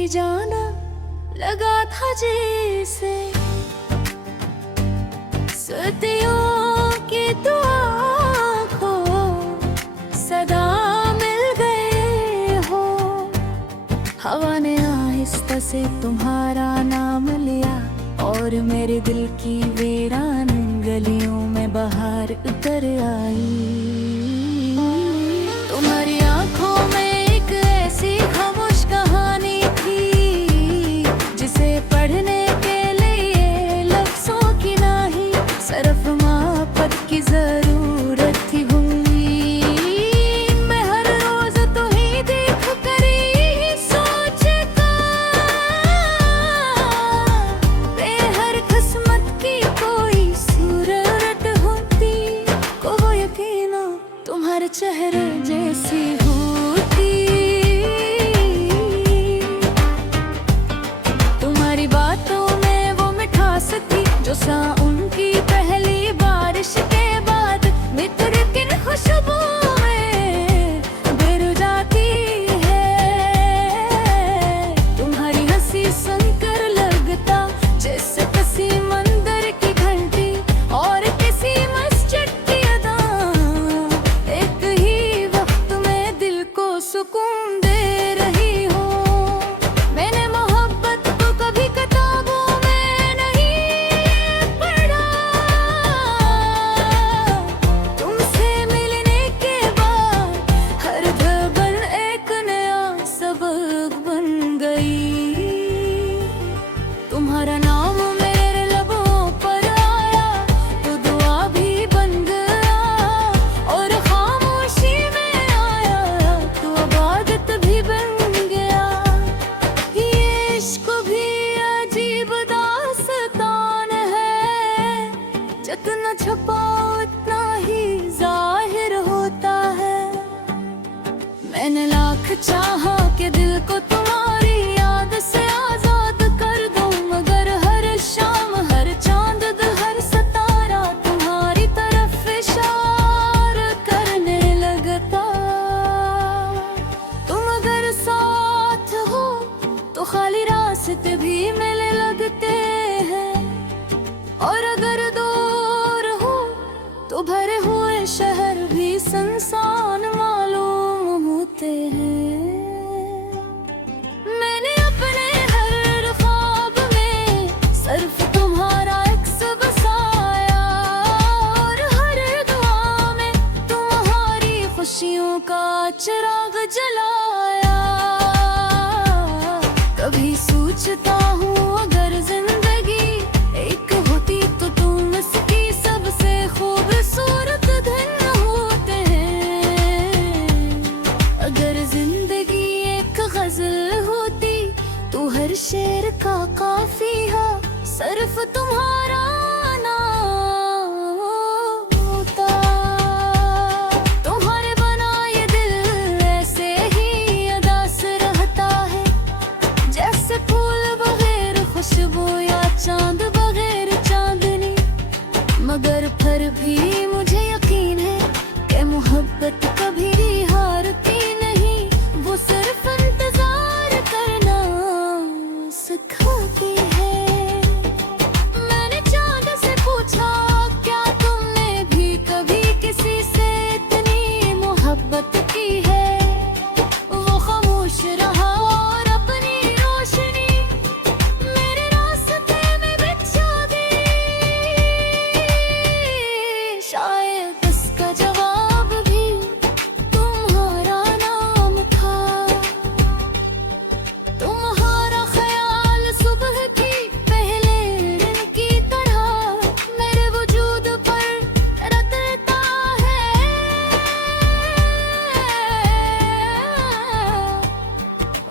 मेरी जाना लगा था जैसे सदियों की दुआ को सदा मिल गए हो। हवा ने आहिस्ता से तुम्हारा नाम लिया और मेरे दिल की वीरान गलियों में बाहर उतर आई। तुम्हारी आंखों में एक ऐसी खामोश कहानी थी जिसे पढ़ने के लिए लफ्जों की नहीं सिर्फ मोहब्बत की जरूरत थी। मैं हर रोज तो ही देख कर ही सोचता हर किस्मत की कोई सूरत होती को वो यकीन तुम्हारे चेहरे जैसी होती। तुम्हारी बातों में वो मिठास थी जो सावन की पहली बारिश के बाद मित्र की खुशबू में गिर जाती है। तुम्हारी हंसी सुनकर लगता जैसे किसी मंदिर की घंटी और किसी मस्जिद की अदा एक ही वक्त में दिल को सुकून दे रही हो। मैंने मोहब्बत को कभी किताबों में नहीं पढ़ा, तुमसे मिलने के बाद हर धड़कन एक नया सबक बन गई। तुम्हारा नाम मेरे लबों पर आया तो दुआ भी बन गया और खामोशी में आया तो इबादत भी बन गया। ये इश्क भी अजीब दास्तान है, जितना छुपा उतना ही जाहिर होता है। मैंने लाख चाहा कि दिल को तुम्हारी याद से आजाद कर दूं, मगर हर शाम हर चांद हर सितारा तुम्हारी तरफ इशारा करने लगता। तुम अगर साथ हो तो खाली रास्ते भी मिलने लगते हैं और अगर दूर हो तो भरे हुए शहर भी सुनसान मालूम होते हैं। मैंने अपने हर ख्वाब में सिर्फ तुम्हारा अक्स बसाया और हर दुआ में तुम्हारी खुशियों का चिराग जलाया। कभी सोचता हूँ अगर जिंदगी एक होती तो तुम इसकी सबसे खूबसूरत दिन होते हैं। अगर जिंदगी एक गजल होती तो हर शेर का काफिया सिर्फ तुम्हारा नाम होता। तुम्हारे बना ये दिल ऐसे ही अदास रहता है जैसे फूल बगैर खुशबू या चांद बगैर चांदनी। मगर फिर भी मुझे यकीन है कि मोहब्बत कभी हारती नहीं, वो सिर्फ इंतजार करना सिखाती है। मैंने चांद से पूछा क्या तुमने भी कभी किसी से इतनी मोहब्बत की है। वो खामोश रहा और अपनी रोशनी मेरे रास्ते में बिछा दी। शायद इसका जवाब भी तुम्हारा नाम था। तुम्हारा ख्याल सुबह की पहले दिन की तरह मेरे वजूद पर रटता है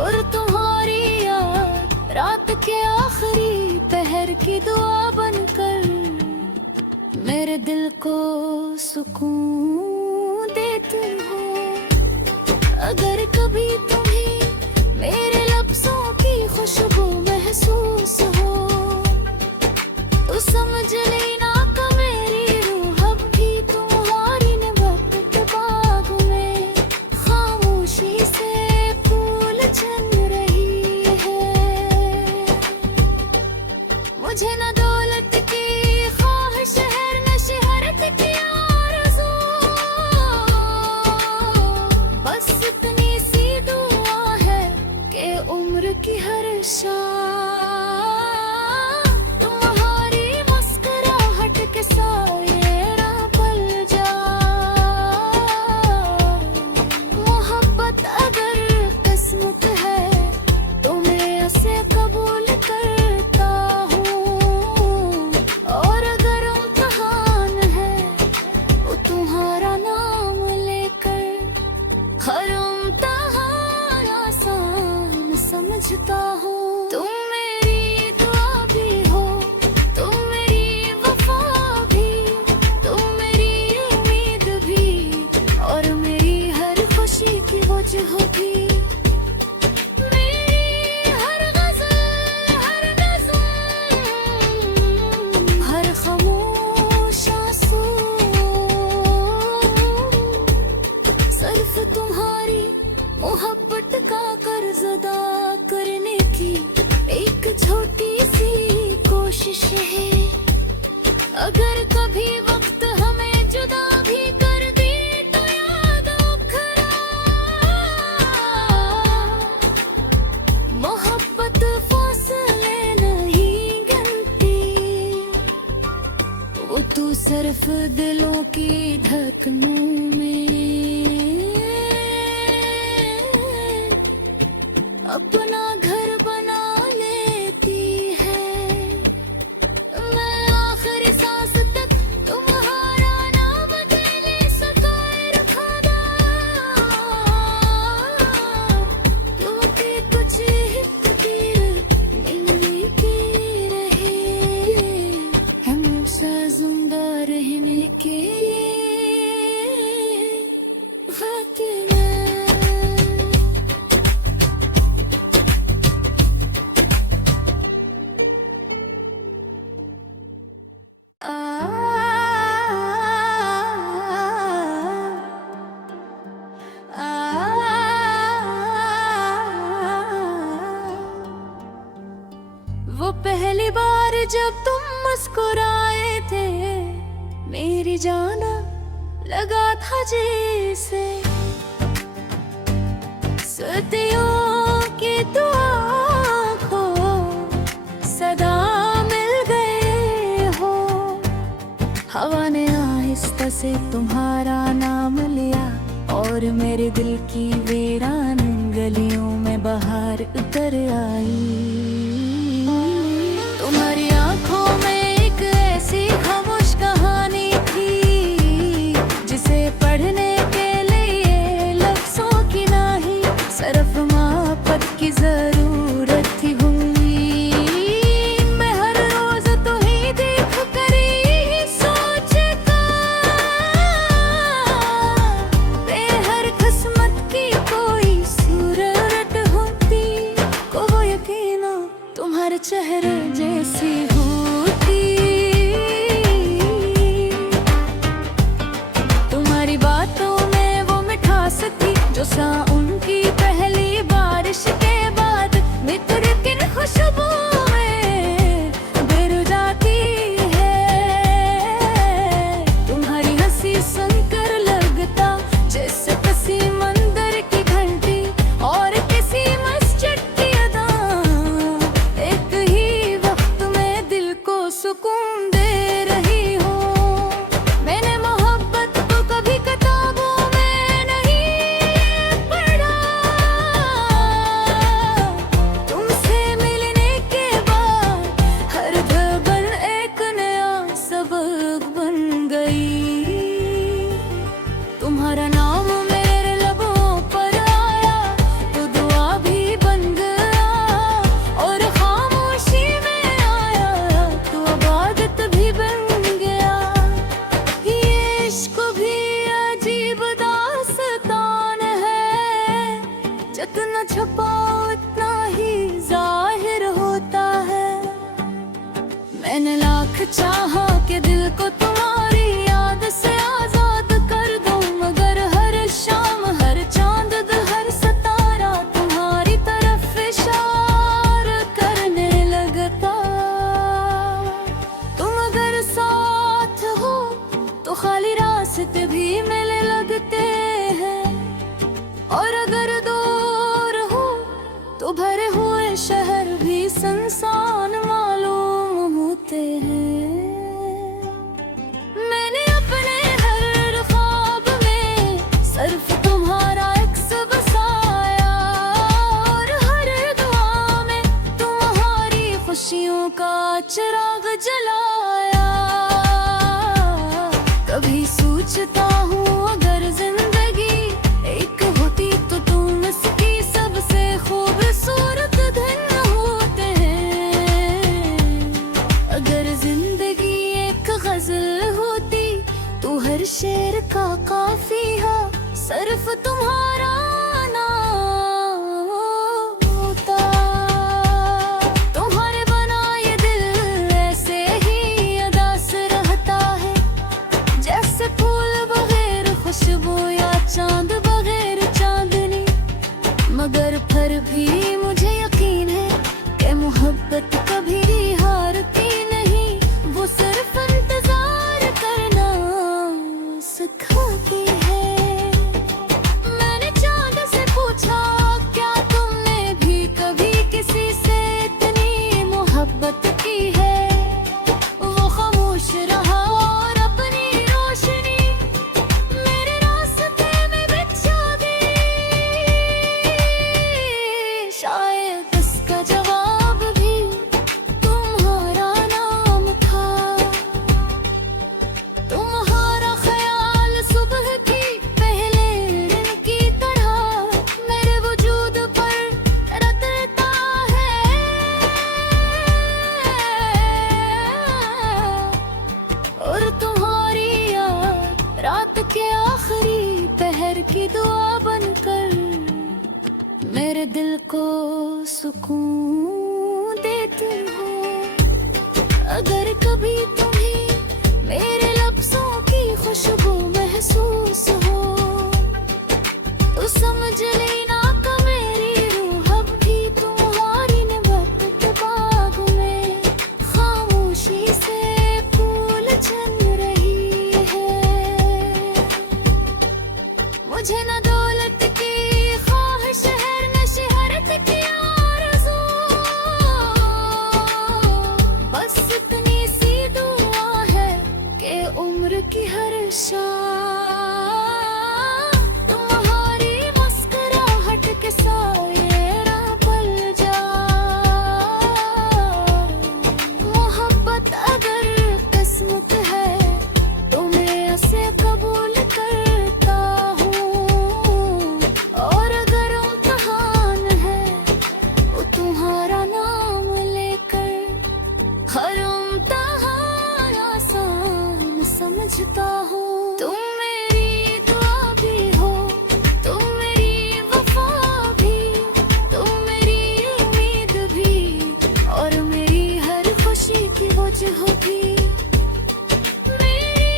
और तुम्हारी याद रात के आखिरी पहर की दुआ बनकर मेरे दिल को सुकून देती है। अगर कभी तुम्हें मेरे लफ्जों की खुशबू महसूस हो तो समझ लेना कि मेरी रूह अब भी तुम्हारी निभत के बाग में खामोशी से फूल चल रही है। उम्र की हर शाम तुम्हारी मुस्कुराहट के साये राह पल जा। मोहब्बत अगर किस्मत है तो मैं उसे कबूल करता हूँ, और अगर इम्तिहान है वो तुम्हारा नाम लेकर हर इम्तिहान आसान समझता हूँ। तुम मेरी दुआ भी हो, तुम मेरी वफा भी, तुम मेरी उम्मीद भी, और मेरी हर खुशी की वजह भी। मेरी हर गज़ल, हर नज़्म, हर खामोश आंसू सिर्फ तुम्हारी मोहब्बत का कर्ज अदा करने की एक छोटी सी कोशिश है। अगर कभी वक्त हमें जुदा भी कर दे तो याद खरा मोहब्बत फासले नहीं गिनती, वो तू सिर्फ दिलों की धड़कनों में अपना घर बना लेती है। मैं आखिरी सांस तक तुम्हारा नाम दिले सताए रखा क्योंकि कुछ एक तीर मिलने के रहे हमेशा जिंदा रहने के खातिर। वो पहली बार जब तुम मुस्कुराए थे मेरी जाना लगा था जैसे सदियों की दुआ को सदा मिल गए हो। हवा ने आहिस्ता से तुम्हारा नाम लिया और मेरे दिल की वीरान गलियों में बाहर उतर आई। तुम्हारी आंखों में एक ऐसी खामोश कहानी थी जिसे पढ़ने के लिए लफ्जों की नहीं सिर्फ मोहब्बत की जरूरत थी। मैं हर रोज तो ही देख कर ही सोचता हर किस्मत की कोई सूरत होती को वो यकीना तुम्हारे चेहरे जैसी होती। तुम्हारी बातों में वो मिठास थी जो साउन की पहली बारिश के बाद मित्र की खुशबू में गिर जाती है। तुम्हारी हंसी सुनकर लगता जैसे किसी मंदिर की घंटी और किसी मस्जिद की अदा एक ही वक्त में दिल को सुकून दे रही हो। मैंने मोहब्बत को कभी किताबों में नहीं पढ़ा, तुमसे मिलने के बाद हर धड़कन एक नया सबक बन गई। तुम्हारा नाम मेरे लबों पर आया तो दुआ भी बन गया, और खामोशी में आया तो इबादत भी बन गया। ये इश्क भी अजीब दास्तान है, जितना छुपाओ उतना ही जाहिर होता है। मैंने लाख चाहा कि दिल को तुम्हारी याद से आजाद कर दूं, मगर हर शाम हर चांद हर सितारा तुम्हारी तरफ इशारा करने लगता। तुम अगर साथ हो तो खाली रास्ते भी मिलने लगते हैं, और अगर दूर हो तो भरे हुए शहर भी संसान मालूम होते हैं। मैंने अपने हर ख्वाब में सिर्फ तुम्हारा अक्स बसाया, और हर दुआ में तुम्हारी खुशियों का चिराग जलाया। कभी सोचता हूँ अगर जिंदगी एक होती तो तुम इसकी सबसे खूबसूरत दिन होते हैं। अगर जिंदगी एक गजल होती तो हर शेर का काफिया सिर्फ तुम्हारा नाम होता। तुम्हारे बना ये दिल ऐसे ही अदास रहता है, जैसे फूल बगैर खुशबू या चांद बगैर चांदनी। मगर फिर भी मुझे यकीन है कि मोहब्बत कभी हारती नहीं, वो सिर्फ इंतजार करना सिखाती है। मैंने चांद से पूछा क्या तुमने भी कभी किसी से इतनी मोहब्बत की है। वो खामोश रहा और अपनी रोशनी मेरे रास्ते में बिछा दी। शायद इसका जवाब भी तुम्हारा नाम था। तुम्हारा ख्याल सुबह की पहले दिन की तरह मेरे वजूद पर रटता है, और तुम्हारी याद रात के आखिरी पहर की दुआ बनकर मेरे दिल को सुकून देती हो। अगर कभी तुम्हें मेरे लफ्जों की खुशबू महसूस हो तो समझ लेना कि मेरी रूह अब भी तुम्हारी निबत के बाग में खामोशी से फूल चन रही है। मुझे न दौलत की ख्वाहिश है न शहरत की आरज़ू, बस इतनी सी दुआ है कि उम्र की हर शाम तुम्हारी मुस्कुराहट के साये राह पल जा। मोहब्बत अगर किस्मत है तो मैं उसे कबूल करता हूँ, और अगर इम्तिहान है वो तुम्हारा नाम लेकर हर इम्तिहान आसान समझता हूँ। तुम मेरी दुआ भी हो, तुम मेरी वफा भी, तुम मेरी उम्मीद भी, और मेरी हर खुशी की वजह भी। मेरी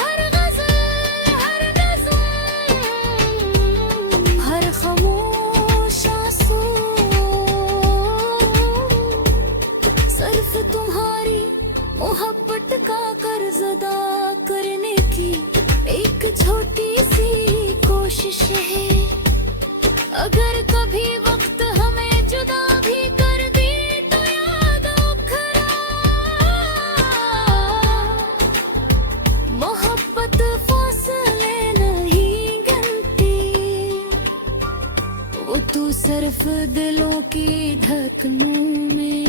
हर गज़ल, हर नज़्म, हर खामोश आंसू सिर्फ तुम्हारी मोहब्बत का कर्ज अदा करने की एक छोटी सी कोशिश है। अगर कभी वक्त हमें जुदा भी कर दे तो याद खरा, मोहब्बत फासले नहीं गिनती, वो तू सिर्फ दिलों की धड़कनों में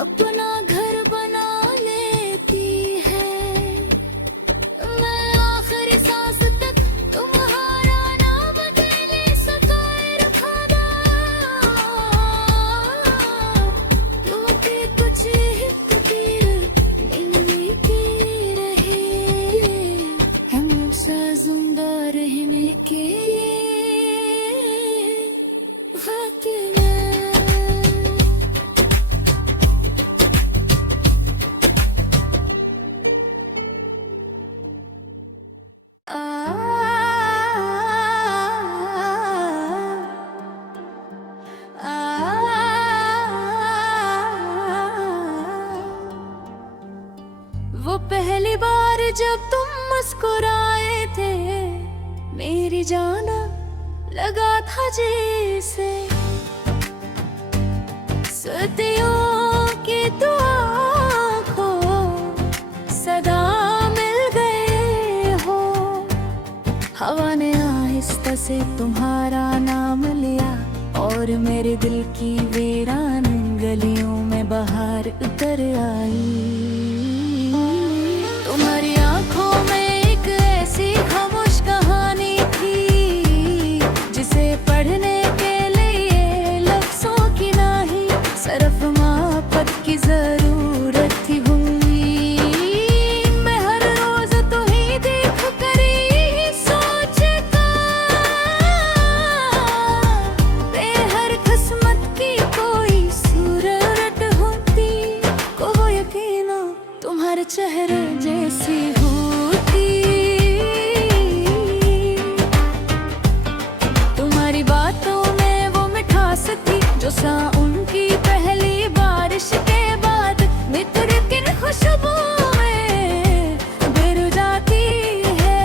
अपना घर बना लेती है। मैं आखिरी सांस तक तुम्हारा नाम दिल सकाए रखा दा, क्योंकि कुछ हित तीर मिलने के रहे, हम जिंदा रहने के खातिर। वो पहली बार जब तुम मुस्कुराए थे मेरी जाना, लगा था जैसे सदियों की दुआ को सदा मिल गए हो। हवा ने आहिस्ता से तुम्हारा नाम लिया और मेरे दिल की वीरान गलियों में बाहर उतर आई। तुम्हारी आंखों में एक ऐसी खामोश कहानी थी जिसे पढ़ने के लिए लफ्जों की नहीं सिर्फ मोहब्बत की जरूरत थी। हुई मैं हर रोज तो ही देख कर ही सोचता बेहर किस्मत की कोई सूरत होती को वो यकीन तुम्हारे चेहरे जैसी होती। तुम्हारी बातों में वो मिठास थी जो साउन की पहली बारिश के बाद मित्र किन खुशबू में गिर जाती है।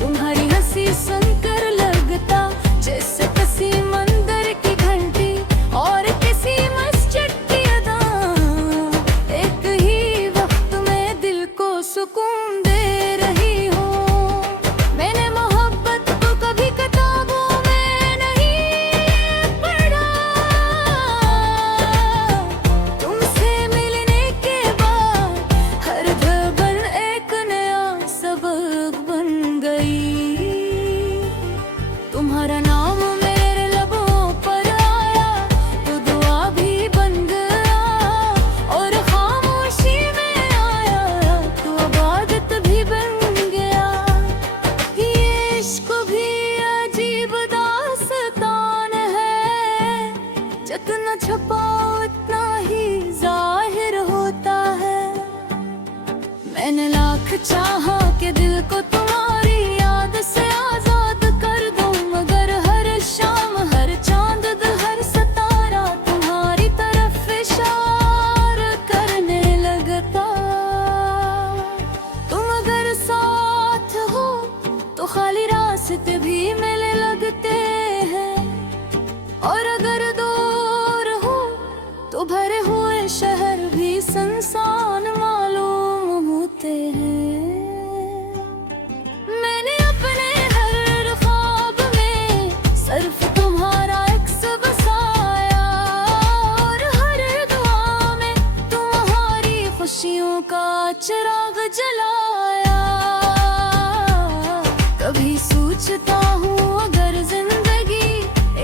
तुम्हारी हंसी सुनकर लगता जैसे किसी मंदिर की घंटी और किसी मस्जिद की अदा एक ही वक्त में दिल को सुकून दे रही हो। मैंने मोहब्बत को कभी किताबों में नहीं पढ़ा, तुमसे मिलने के बाद हर धड़कन एक नया सबक बन गई। तुम्हारा नाम मेरे लबों पर आया तो दुआ भी बन गया और खामोशी में आया तो इबादत भी बन गया। ये इश्क भी अजीब दास्तान है, जितना छुपाओ उतना ही जाहिर होता है। मैंने लाख चाहा कि दिल को तुम्हारी याद से आजाद कर दूं, मगर हर शाम हर चांद हर सितारा तुम्हारी तरफ इशारा करने लगता। तुम अगर साथ हो तो खाली रास्ते भी मिलने लगते हैं और अगर दूर हो तो भरे हुए शहर भी सुनसान मालूम होते हैं। मैंने अपने हर ख्वाब में सिर्फ तुम्हारा अक्स बसाया और हर दुआ में तुम्हारी खुशियों का चिराग जलाया। कभी सोचता हूँ अगर जिंदगी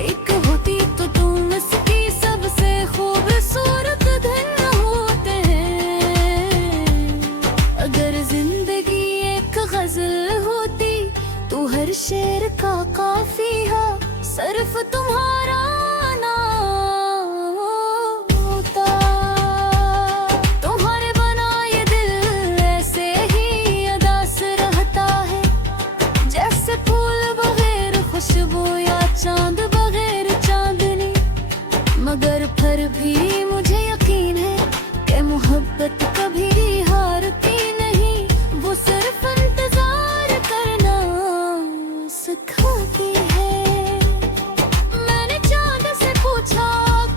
एक होती तो तुम इसकी सबसे खूबसूरत दिन होते हैं। अगर जिंदगी एक गजल होती तो हर शेर का काफिया सिर्फ तुम्हारा नाम होता। तुम्हारे बना ये दिल ऐसे ही अदास रहता है जैसे फूल बगैर खुशबू या चांद बगैर चांदनी। मगर फिर भी मुझे यकीन है कि मोहब्बत कभी हारती नहीं, वो सिर्फ इंतजार करना सिखाती है। मैंने चांद से पूछा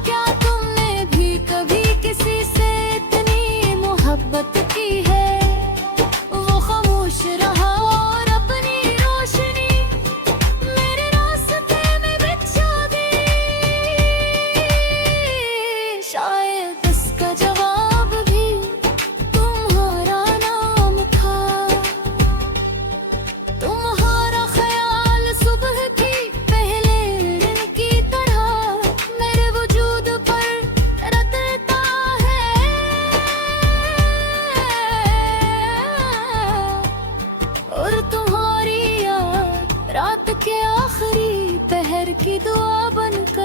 क्या तुमने भी कभी किसी से इतनी मोहब्बत की है। वो खामोश रहा और अपनी रोशनी मेरे रास्ते में बिछा दी। शायद इसका जवाब भी तुम्हारा नाम था। तुम्हारा ख्याल सुबह की पहले दिन की तरह मेरे वजूद पर रटता है और तुम्हारी याद रात के आखिरी पहर की दुआ बनकर